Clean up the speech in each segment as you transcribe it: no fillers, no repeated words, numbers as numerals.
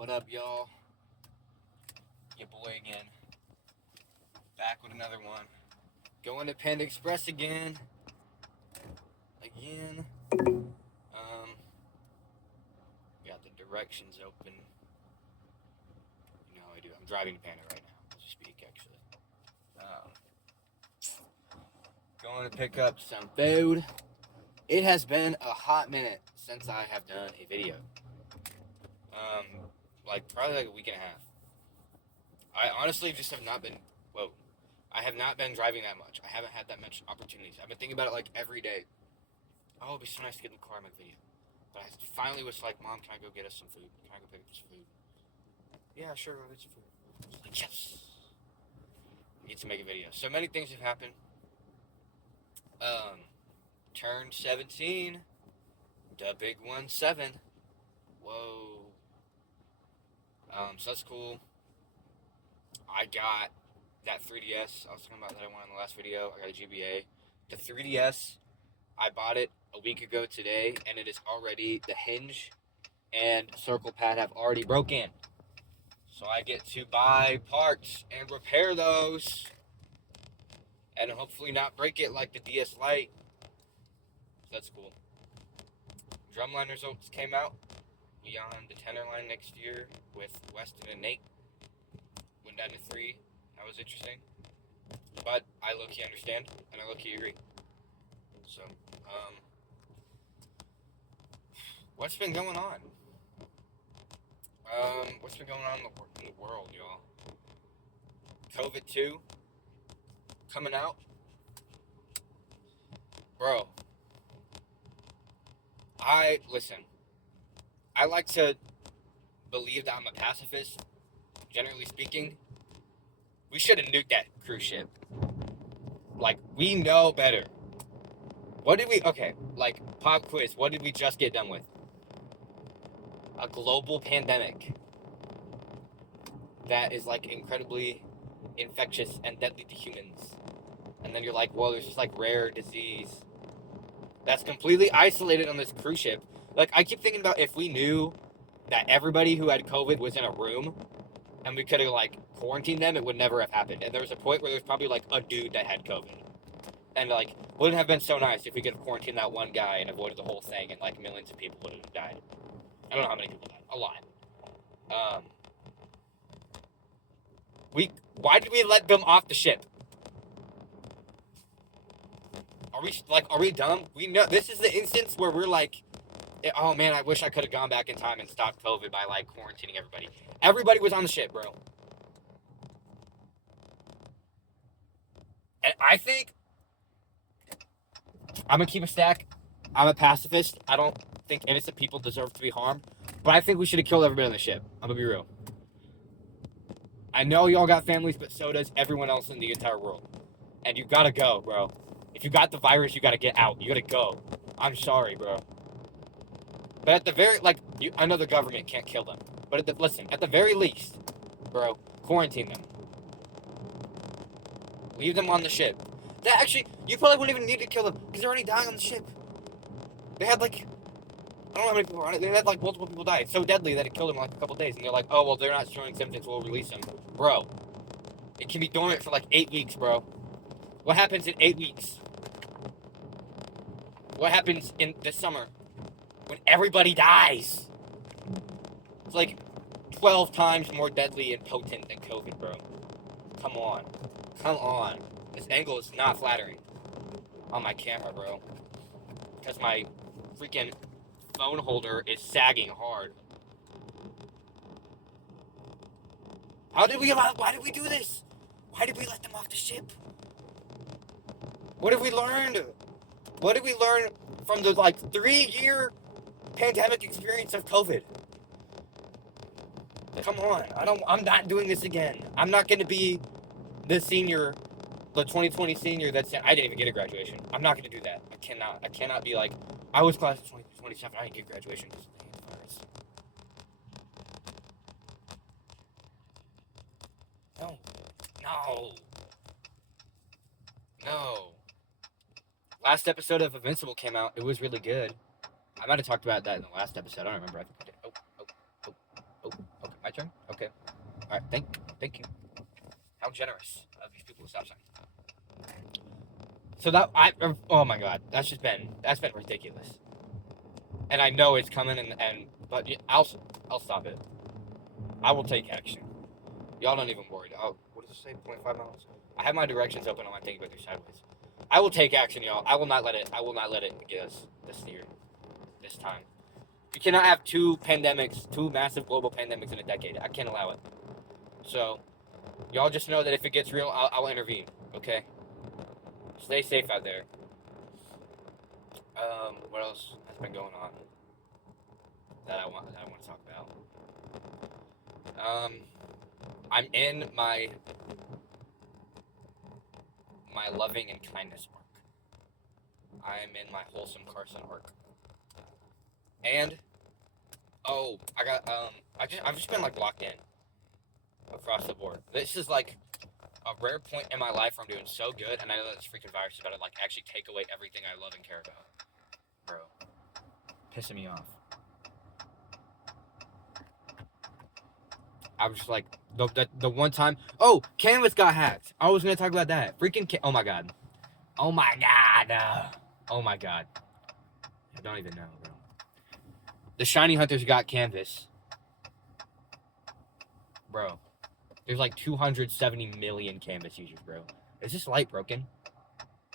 What up, y'all? Your boy again. Back with another one. Going to Panda Express again. Got the directions open. You know how I do. I'm driving to Panda right now, as we speak, actually. Going to pick up some food. It has been a hot minute since I have done a video. Probably like a week and a half. I honestly just have not been, I have not been driving that much. I haven't had that much opportunities. I've been thinking about it like every day. Oh, it'd be so nice to get in the car and make a video. But I finally was like, Mom, can I go get us some food? Can I go pick up some food? Yeah, sure, go get some food. I was like, yes! I need to make a video. So many things have happened. Turned 17. The big 1-7. Whoa. So that's cool. I got that 3DS. I was talking about that I won in the last video. I got a GBA. The 3DS, I bought it a week ago today, and it is already, the hinge and circle pad have already broken. So I get to buy parts and repair those, and hopefully not break it like the DS Lite. So that's cool. Drumline results came out. We on the tenor line next year with Weston and Nate. Went down to 3. That was interesting. But I low-key understand, and I low-key agree. So, what's been going on? What's been going on in the world, y'all? COVID-2 coming out. Bro, listen, I like to believe that I'm a pacifist, generally speaking. We should have nuked that cruise ship. We know better. Pop quiz, what did we just get done with? A global pandemic that is, incredibly infectious and deadly to humans. And then you're like, whoa, there's just, rare disease that's completely isolated on this cruise ship. I keep thinking about if we knew that everybody who had COVID was in a room and we could have, quarantined them, it would never have happened. And there was a point where there's probably, a dude that had COVID. And, wouldn't have been so nice if we could have quarantined that one guy and avoided the whole thing, and, millions of people would have died. I don't know how many people died. A lot. Why did we let them off the ship? Are we dumb? We know, this is the instance where we're like, oh man, I wish I could have gone back in time and stopped COVID by, quarantining everybody. Everybody was on the ship, bro. And I think I'm gonna keep a stack. I'm a pacifist. I don't think innocent people deserve to be harmed. But I think we should have killed everybody on the ship. I'm gonna be real. I know y'all got families, but so does everyone else in the entire world. And you gotta go, bro. If you got the virus, you gotta get out. You gotta go. I'm sorry, bro. But at the very, I know the government can't kill them. But at the very least, bro, quarantine them. Leave them on the ship. You probably wouldn't even need to kill them, because they're already dying on the ship. They had, I don't know how many people were on it. They had, multiple people die. It's so deadly that it killed them in, a couple days. And they're like, oh, well, they're not showing symptoms, we'll release them. Bro, it can be dormant for, 8 weeks, bro. What happens in 8 weeks? What happens in the summer when everybody dies? It's 12 times more deadly and potent than COVID, bro. Come on. Come on. This angle is not flattering on my camera, bro. Because my freaking phone holder is sagging hard. Why did we do this? Why did we let them off the ship? What have we learned? What did we learn from the 3-year pandemic experience of COVID? Come on. I'm not doing this again. I'm not gonna be the 2020 senior I didn't even get a graduation. I'm not gonna do that. I cannot be I was class of 2027, I didn't get graduation. No. Last episode of Invincible came out. It was really good. I might have talked about that in the last episode. I don't remember. I think I did. Okay. My turn? Okay. Alright, thank you. How generous of these people with stop signs. So oh my god, that's been ridiculous. And I know it's coming, but I'll stop it. I will take action. Y'all don't even worry. What does it say? 0.5 miles. I have my directions open on my thing, but they're sideways. I will take action, y'all. I will not let it get us this time. You cannot have two massive global pandemics in a decade. I can't allow it. So, y'all just know that if it gets real, I'll intervene. Okay. Stay safe out there. What else has been going on that I want to talk about? I'm in my loving and kindness arc. I'm in my wholesome Carson arc. And I got I've just been like locked in across the board. This is like a rare point in my life where I'm doing so good, and I know that this freaking virus is about to like actually take away everything I love and care about. Bro, pissing me off. I was just like, the one time, Canvas got hacked. I was gonna talk about that. Oh my god. Oh my god. Oh my god. I don't even know, bro. The Shiny Hunters got Canvas. Bro, there's like 270 million Canvas users, bro. Is this light broken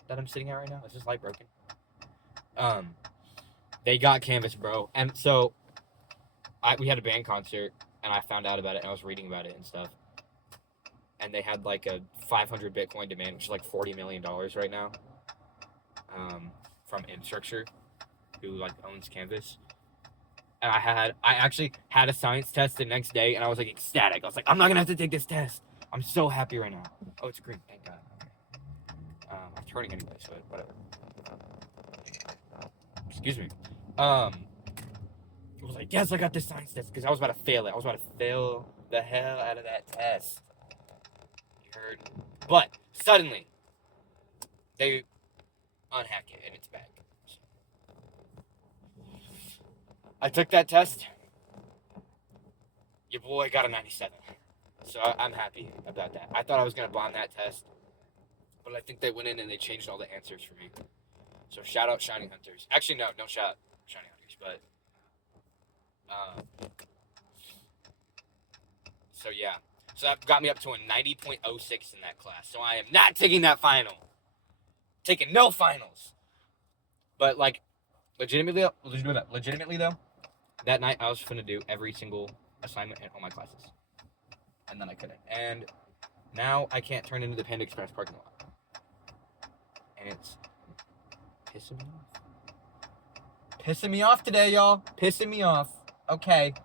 that I'm sitting at right now? Is this light broken? They got Canvas, bro. And so, we had a band concert, and I found out about it, and I was reading about it and stuff. And they had like a 500 Bitcoin demand, which is like $40 million right now. From Instructure, who like owns Canvas. And I actually had a science test the next day, and I was like ecstatic. I was like, I'm not gonna have to take this test. I'm so happy right now. Oh, it's green, thank God. Okay. I'm turning anyway, so whatever. Excuse me. I was like, yes, I got this science test, because I was about to fail it. I was about to fail the hell out of that test. You heard? But suddenly, they unhack it, and it's back. I took that test. Your boy got a 97. So I'm happy about that. I thought I was going to bomb that test. But I think they went in and they changed all the answers for me. So shout out Shiny Hunters. Actually, no, don't shout out Shiny Hunters. But, so yeah. So that got me up to a 90.06 in that class. So I am not taking that final. Taking no finals. But like, legitimately though, that night I was going to do every single assignment in all my classes. And then I couldn't. And now I can't turn into the Panda Express parking lot. And it's pissing me off. Pissing me off today, y'all. Pissing me off. Okay.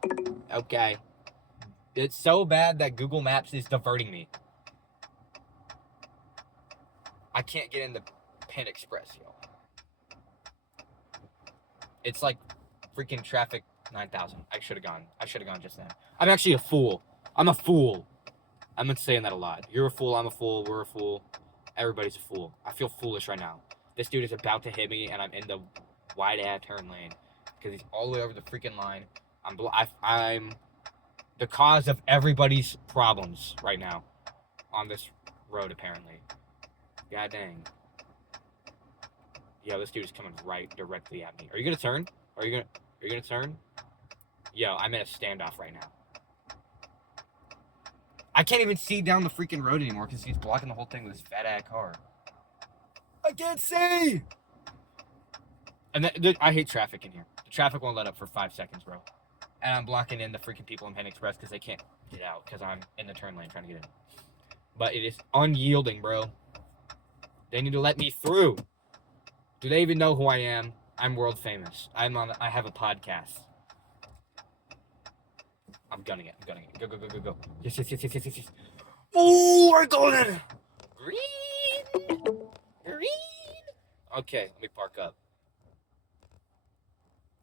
It's so bad that Google Maps is diverting me. I can't get in the Panda Express, y'all. It's like freaking traffic 9,000. I should have gone just then. I'm actually a fool. I'm a fool. I've been saying that a lot. You're a fool, I'm a fool, we're a fool. Everybody's a fool. I feel foolish right now. This dude is about to hit me, and I'm in the wide-ass turn lane. Because he's all the way over the freaking line. I'm the cause of everybody's problems right now. On this road, apparently. God dang. Yo, this dude is coming right directly at me. Are you gonna turn? Are you gonna turn? Yo, I'm in a standoff right now. I can't even see down the freaking road anymore because he's blocking the whole thing with his fat-ass car. I can't see! And I hate traffic in here. The traffic won't let up for 5 seconds, bro. And I'm blocking in the freaking people in Penn Express because they can't get out because I'm in the turn lane trying to get in. But it is unyielding, bro. They need to let me through. Do they even know who I am? I'm world famous. I have a podcast. I'm gunning it. Go. Yes. Oh, we're golden! Green! Okay, let me park up.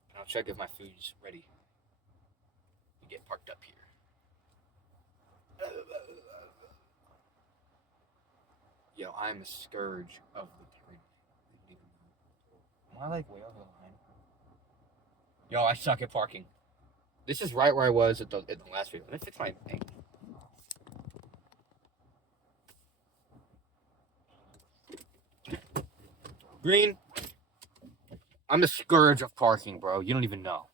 And I'll check if my food's ready. We get parked up here. Yo, I'm a scourge of the train. Am I like way over the line? Yo, I suck at parking. This is right where I was in the last video. Let me fix my thing. Green, I'm the scourge of parking, bro. You don't even know.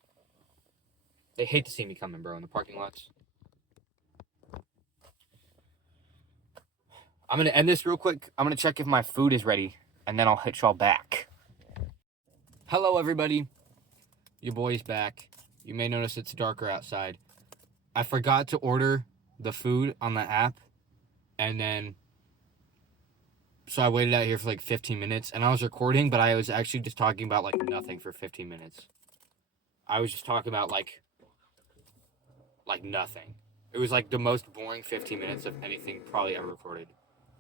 They hate to see me coming, bro, in the parking lots. I'm going to end this real quick. I'm going to check if my food is ready, and then I'll hit y'all back. Hello, everybody. Your boy's back. You may notice it's darker outside. I forgot to order the food on the app, and then... So I waited out here for like 15 minutes, and I was recording, but I was actually just talking about like nothing for 15 minutes. I was just talking about like nothing. It was like the most boring 15 minutes of anything probably ever recorded.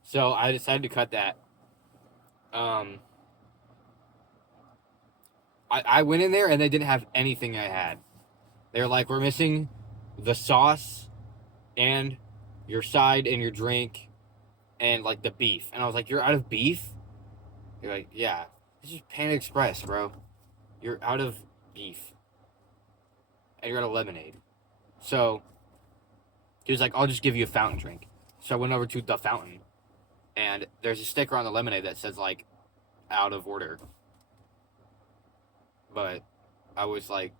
So I decided to cut that. I went in there and they didn't have anything I had. They were like, we're missing the sauce and your side and your drink and like the beef. And I was like, you're out of beef? They're like, yeah. This is Panda Express, bro. You're out of beef. And you're out of lemonade. So he was like, I'll just give you a fountain drink. So I went over to the fountain. And there's a sticker on the lemonade that says like, out of order. But I was like,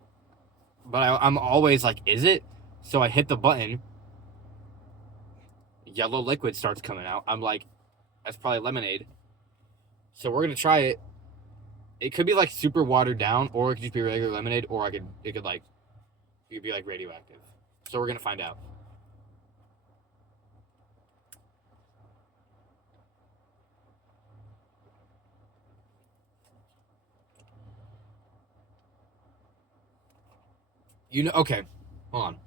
I'm always like, is it? So I hit the button. Yellow liquid starts coming out. I'm like, that's probably lemonade. So we're gonna try it. It could be like super watered down, or it could just be regular lemonade, or it could be like radioactive. So we're gonna find out. You know, okay, hold on.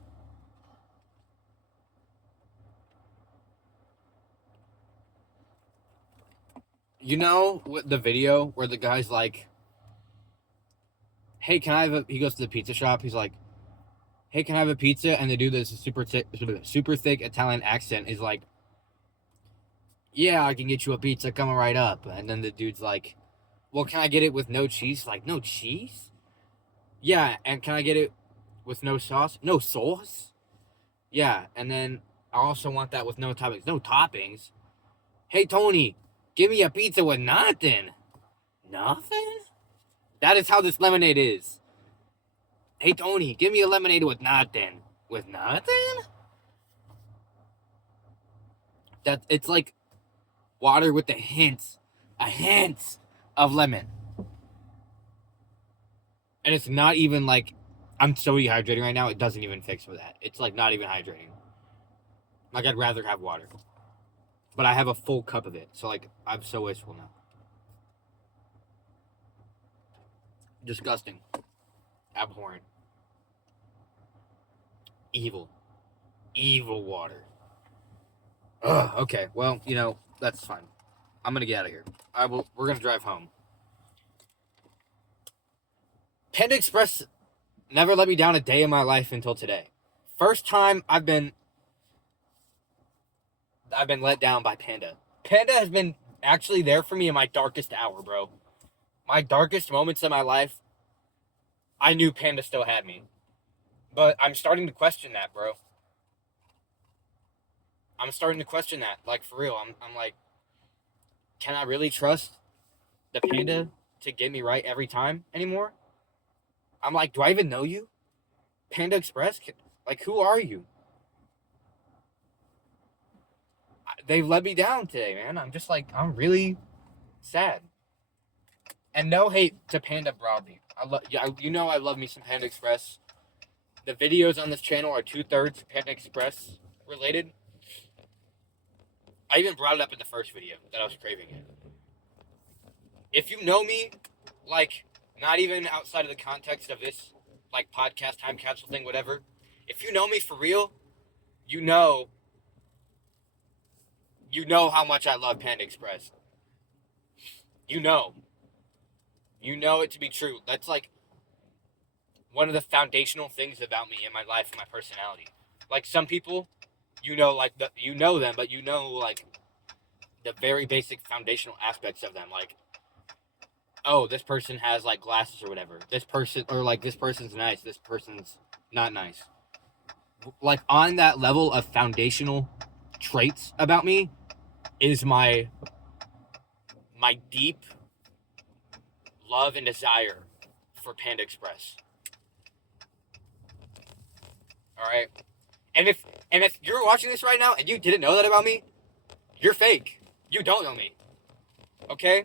You know what the video where the guy's like, hey, can I have a, he goes to the pizza shop, he's like, hey, can I have a pizza? And the dude that's a super thick Italian accent is like, yeah, I can get you a pizza coming right up. And then the dude's like, well, can I get it with no cheese? Like, no cheese? Yeah, and can I get it with no sauce? No sauce? Yeah, and then I also want that with no toppings. No toppings? Hey, Tony, give me a pizza with nothing. Nothing? That is how this lemonade is. Hey, Tony, give me a lemonade with nothing. With nothing? That it's like water with a hint of lemon. And it's not even like, I'm so dehydrated right now, it doesn't even fix for that. It's like not even hydrating. Like, I'd rather have water. But I have a full cup of it, so like, I'm so wasteful now. Disgusting. Abhorrent. Evil. Evil water. Ugh, okay, well, you know, that's fine. I'm gonna get out of here. We're gonna drive home. Panda Express never let me down a day in my life until today. First time I've been let down by Panda. Panda has been actually there for me in my darkest hour, bro. My darkest moments in my life, I knew Panda still had me. But I'm starting to question that, bro. I'm starting to question that. Like, for real. I'm like, can I really trust the Panda to get me right every time anymore? I'm like, do I even know you? Panda Express? Like, who are you? They've let me down today, man. I'm just like, I'm really sad. And no hate to Panda broadly. You know I love me some Panda Express. The videos on this channel are 2/3 Panda Express related. I even brought it up in the first video that I was craving it. If you know me, like, not even outside of the context of this, like, podcast, time capsule thing, whatever. If you know me for real, you know how much I love Panda Express. You know it to be true. That's like one of the foundational things about me in my life and my personality. Like, some people, like you know them, but like the very basic foundational aspects of them. Like, oh, this person has like glasses or whatever. This person, or like, this person's nice. This person's not nice. Like on that level of foundational traits about me is my deep love and desire for Panda Express. All right, and if you're watching this right now and you didn't know that about me, you're fake. You don't know me. Okay,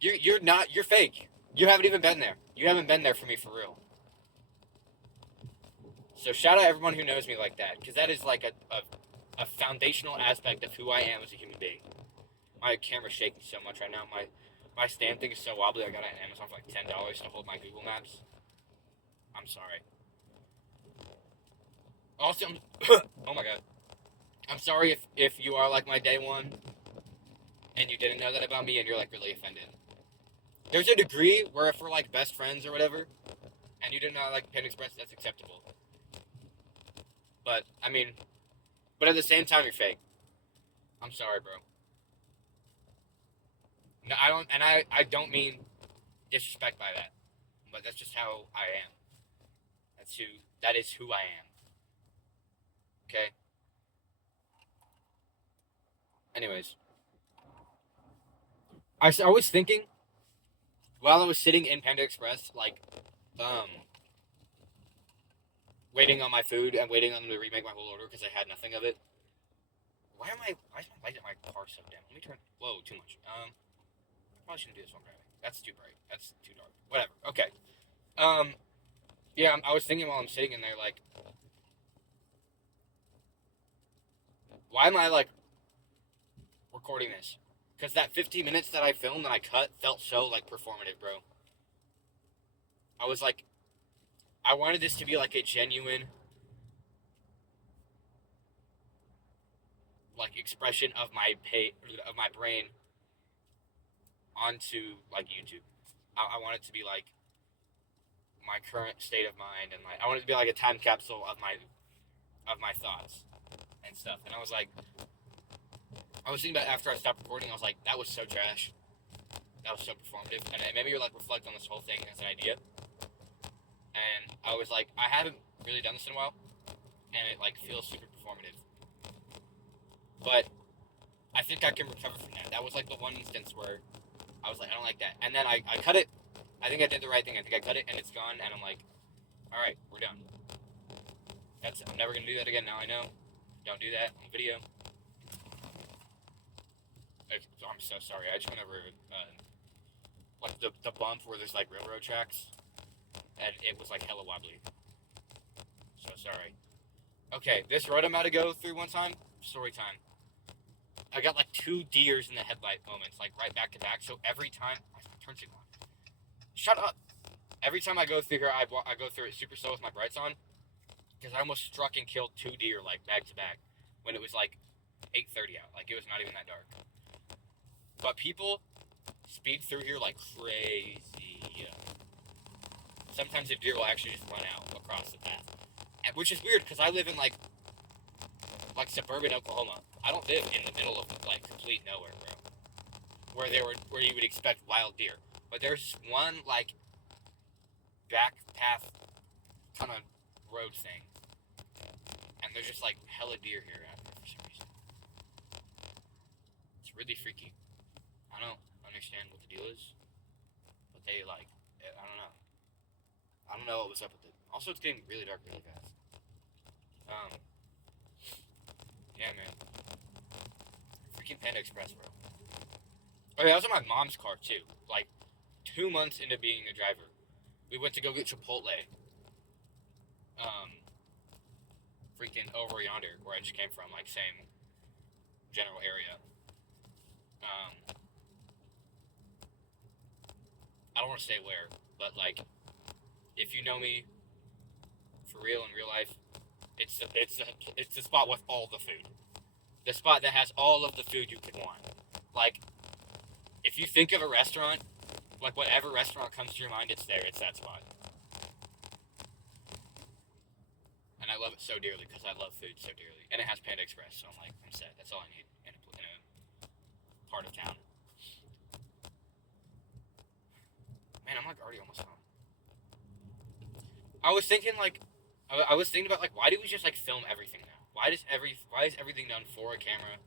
you're fake. You haven't even been there. You haven't been there for me for real. So shout out everyone who knows me like that, because that is like a foundational aspect of who I am as a human being. My camera's shaking so much right now. My stand thing is so wobbly. I got it on Amazon for like $10 to hold my Google Maps. I'm sorry. Also, oh my god. I'm sorry if you are like my day one and you didn't know that about me and you're like really offended. There's a degree where if we're like best friends or whatever and you did not like Panda Express, that's acceptable. But, I mean, but at the same time, you're fake. I'm sorry, bro. No, I don't mean disrespect by that. But that's just how I am. That is who I am. Okay? Anyways. I was thinking, while I was sitting in Panda Express, like, waiting on my food and waiting on them to remake my whole order because I had nothing of it. Why is my light in my car so dim? Let me turn. Whoa, too much. Probably shouldn't do this one driving. That's too bright. That's too dark. Whatever. Okay. Yeah, I was thinking while I'm sitting in there, like, why am I like recording this? Because that 15 minutes that I filmed and I cut felt so like performative, bro. I was like, I wanted this to be like a genuine, like, expression of my brain onto like YouTube. I want it to be like my current state of mind, and like I want it to be like a time capsule of my thoughts and stuff. And I was thinking about after I stopped recording, I was like, that was so trash. That was so performative, and it made me like reflect on this whole thing as an idea. And I was like, I haven't really done this in a while, and it like feels super performative. But I think I can recover from that. That was like the one instance where I was like, I don't like that. And then I cut it. I think I did the right thing. I think I cut it and it's gone. And I'm like, all right, we're done. I'm never going to do that again. Now I know. Don't do that on video. I'm so sorry. I just went over like the bump where there's like railroad tracks. And it was like hella wobbly. So sorry. Okay, this road I'm about to go through one time, story time. I got like 2 deers in the headlight moments, like right back to back. So every time, turn signal on. Shut up. Every time I go through here, I go through it super slow with my brights on, because I almost struck and killed 2 deer like back to back when it was like 8:30 out. Like it was not even that dark. But people speed through here like crazy. Sometimes the deer will actually just run out across the path, which is weird because I live in like suburban Oklahoma. I don't live in the middle of like complete nowhere, bro. Where you would expect wild deer. But there's one like back path kind of road thing, and there's just like hella deer here out here for some reason. It's really freaky. I don't understand what the deal is, but they like, I don't know. I don't know what was up with it. Also, it's getting really dark really fast. Yeah, man. Freaking Panda Express, bro. Okay, that was in my mom's car, too. Like, 2 months into being a driver. We went to go get Chipotle. Freaking over yonder, where I just came from, like, same general area. I don't want to say where, but, like, if you know me for real in real life, it's the spot with all the food. The spot that has all of the food you could want. Like, if you think of a restaurant, like whatever restaurant comes to your mind, it's there. It's that spot. And I love it so dearly because I love food so dearly. And it has Panda Express, so I'm set. That's all I need in a part of town. Man, I'm like already almost home. I was thinking like, I was thinking about like, why do we just like film everything now? Why is everything done for a camera?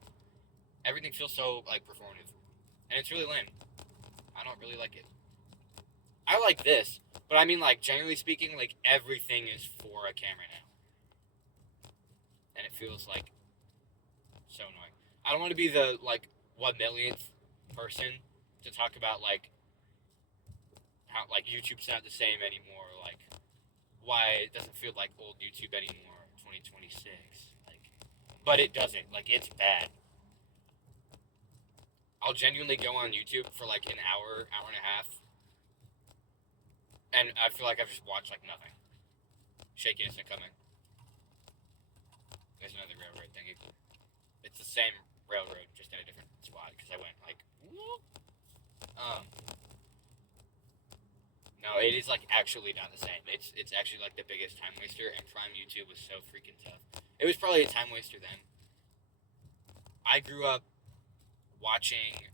Everything feels so like performative, and it's really lame. I don't really like it. I like this, but I mean like generally speaking, like everything is for a camera now, and it feels like so annoying. I don't want to be the like 1 millionth person to talk about like how like YouTube's not the same anymore, like why it doesn't feel like old YouTube anymore, 2026. Like, but it doesn't. Like it's bad. I'll genuinely go on YouTube for like an hour, hour and a half, and I feel like I've just watched like nothing. Shaky isn't coming. There's another railroad thing. It's the same railroad, just in a different spot because I went like, whoop. No, it is like actually not the same. It's actually like the biggest time waster, and Prime YouTube was so freaking tough. It was probably a time waster then. I grew up watching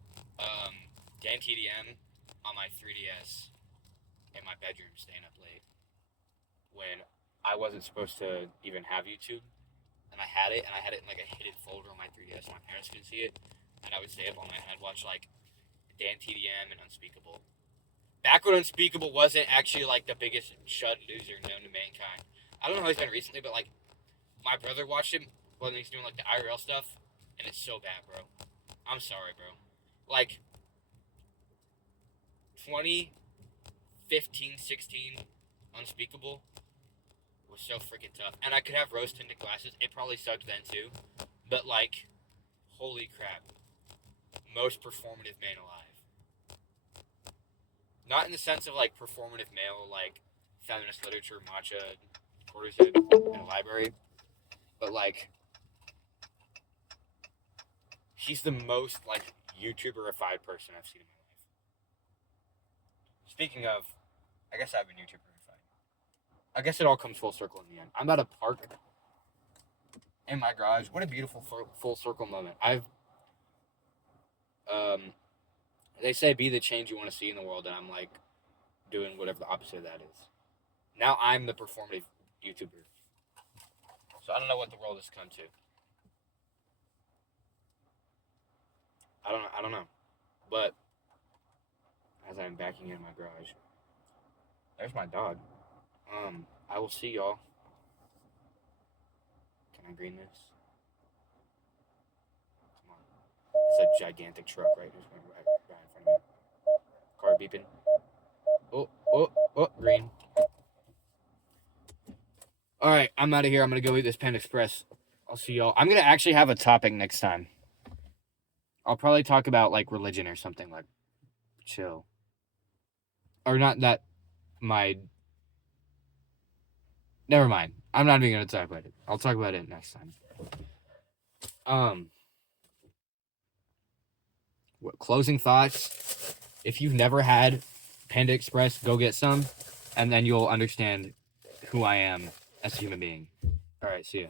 Dan TDM on my 3DS in my bedroom, staying up late when I wasn't supposed to even have YouTube, and I had it in like a hidden folder on my 3DS, so my parents couldn't see it, and I would stay up all night and I'd watch like Dan TDM and Unspeakable. Back when Unspeakable wasn't actually like the biggest shut loser known to mankind. I don't know how he's been recently, but like my brother watched him when he's doing like the IRL stuff, and it's so bad, bro. I'm sorry, bro. Like 2015, 16, Unspeakable was so freaking tough. And I could have rose tinted glasses. It probably sucked then too. But like, holy crap. Most performative man alive. Not in the sense of like performative male, like feminist literature, matcha, quarters in a library. But like, he's the most like YouTuberified person I've seen in my life. Speaking of, I guess I've been YouTuberified. I guess it all comes full circle in the end. I'm at a park in my garage. What a beautiful full circle moment. They say be the change you want to see in the world, and I'm like doing whatever the opposite of that is. Now I'm the performative YouTuber. So I don't know what the world has come to. I don't know. But as I'm backing in my garage, there's my dog. I will see y'all. Can I green this? Come on. It's a gigantic truck right in front of me. Car beeping. Oh, green. Alright, I'm out of here. I'm gonna go eat this Panda Express. I'll see y'all. I'm gonna actually have a topic next time. I'll probably talk about like religion or something, like chill. Or not that never mind. I'm not even gonna talk about it. I'll talk about it next time. What closing thoughts? If you've never had Panda Express, go get some, and then you'll understand who I am as a human being. All right, see ya.